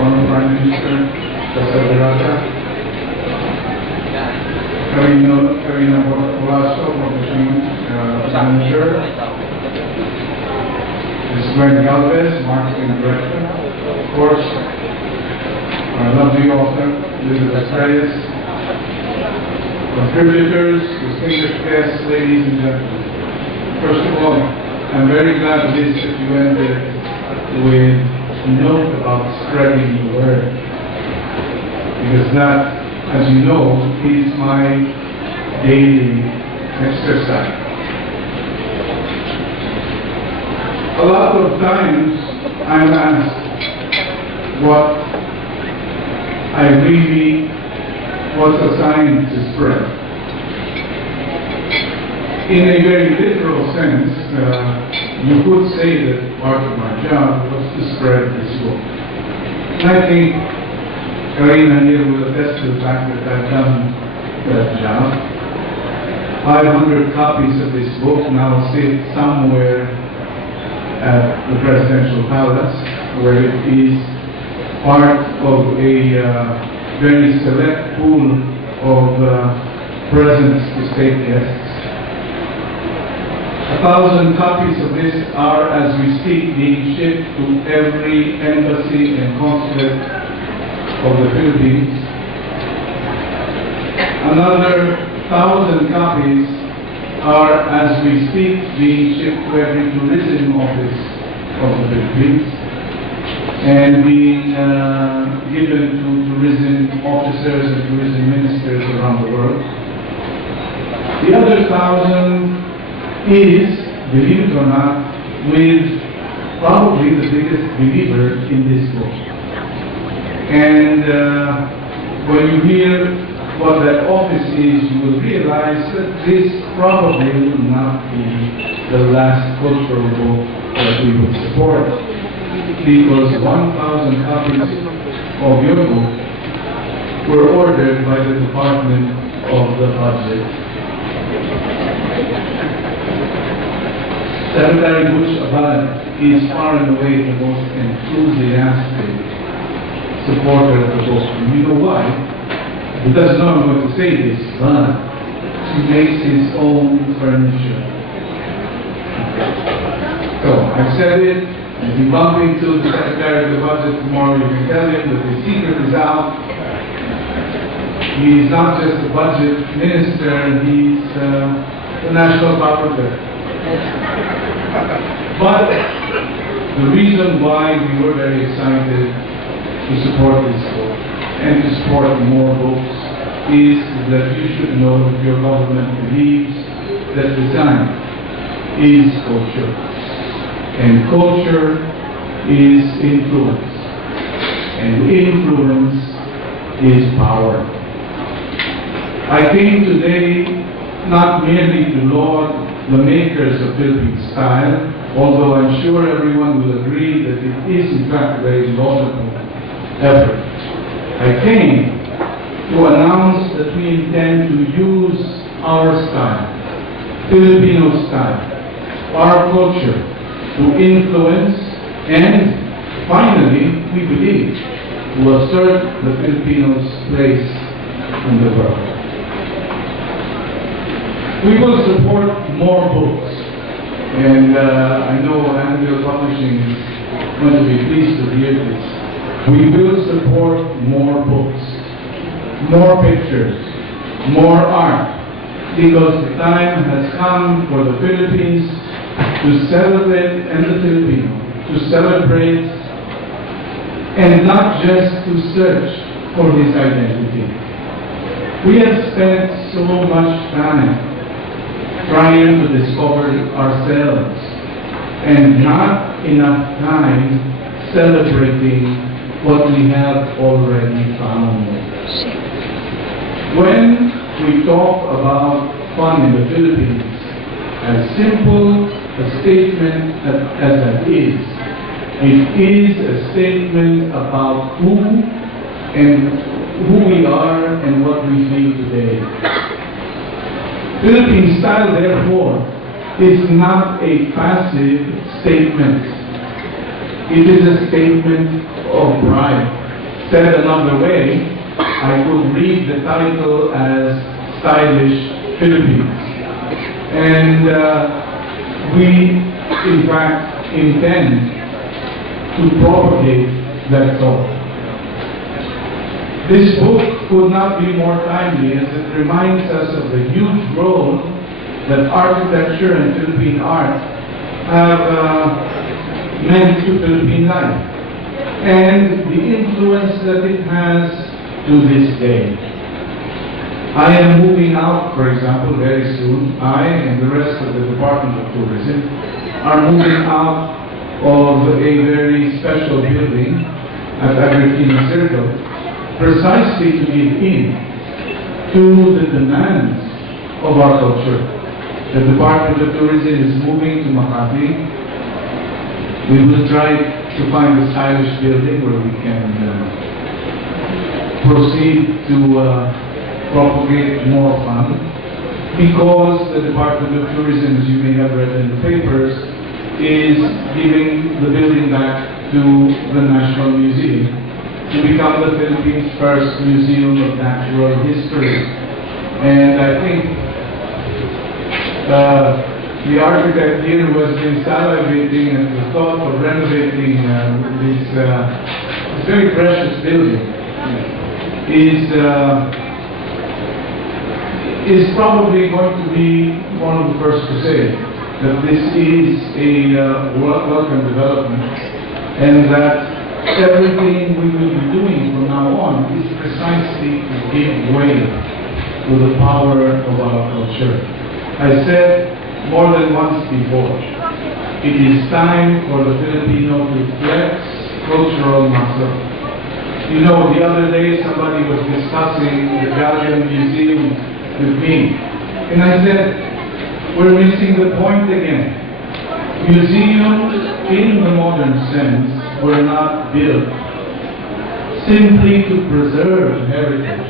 former Prime Minister Cesar Virata, Karina Velasco, Manager, Ms. Gwen Galvez, Marketing Director, of course, our lovely author, Elizabeth Reyes, contributors, distinguished guests, ladies and gentlemen. First of all, I'm very glad this that you ended with a note about spreading the word, because that, as you know, is my daily exercise. A lot of times I'm asked what's assigned to spread. In a very literal sense, you could say that part of my job was to spread this book. And I think Karina here will attest to the fact that I've done that job. 500 copies of this book now sit somewhere at the Presidential Palace, where it is part of a very select pool of presents to state guests. 1,000 copies of this are, as we speak, being shipped to every embassy and consulate of the Philippines. Another 1,000 copies are, as we speak, being shipped to every tourism office of the Philippines and being given to tourism officers and tourism ministers around the world. The other 1,000 is, believe it or not, with probably the biggest believer in this book. And when you hear what that office is, you will realize that this probably will not be the last cultural book that we will support, because 1,000 copies of your book were ordered by the Department of the Budget. Secretary Butch Abad is far and away the most enthusiastic supporter of the book. And you know why? He doesn't know I'm going to say this, but he makes his own furniture. So, I've said it. If you bump into the Secretary of the Budget tomorrow, you can tell him that the secret is out. He's not just a budget minister, he's the national carpenter. But the reason why we were very excited to support this book and to support more books is that you should know that your government believes that design is culture, and culture is influence, and influence is power. I came today not merely to laud the makers of Philippine style, although I'm sure everyone will agree that it is in fact a very laudable effort. I came to announce that we intend to use our style, Filipino style, our culture, to influence and, finally, we believe, to assert the Filipinos' place in the world. We will support more books, and I know Anvil Publishing is going to be pleased to hear this. We will support more books, more pictures, more art, because the time has come for the Philippines to celebrate, and the Filipino, to celebrate, and not just to search for his identity. We have spent so much time trying to discover ourselves, and not enough time celebrating what we have already found. When we talk about fun in the Philippines, as simple a statement as that is, it is a statement about who we are and what we feel today. Philippine style, therefore, is not a passive statement. It is a statement of pride. Said another way, I could read the title as Stylish Philippines. And we, in fact, intend to propagate that thought. This book could not be more timely as it reminds us of the huge role that architecture and Philippine art have meant to Philippine life, and the influence that it has to this day. I am moving out, for example, very soon. I and the rest of the Department of Tourism are moving out of a very special building at Agripino Circle, precisely to give in to the demands of our culture. The Department of Tourism is moving to Makati. We will try to find a stylish building where we can proceed to propagate more fun, because the Department of Tourism, as you may have read in the papers, is giving the building back to the National Museum to become the Philippines' first museum of natural history. And I think the architect here who has been salivating at the thought of renovating this very precious building is probably going to be one of the first to say that this is a welcome development, and that everything we will be doing from now on is precisely to give way to the power of our culture. I said more than once before, it is time for the Filipino to flex cultural muscle. You know, the other day somebody was discussing the Gallium Museum with me, and I said, we're missing the point again. Museums, in the modern sense, were not built simply to preserve heritage.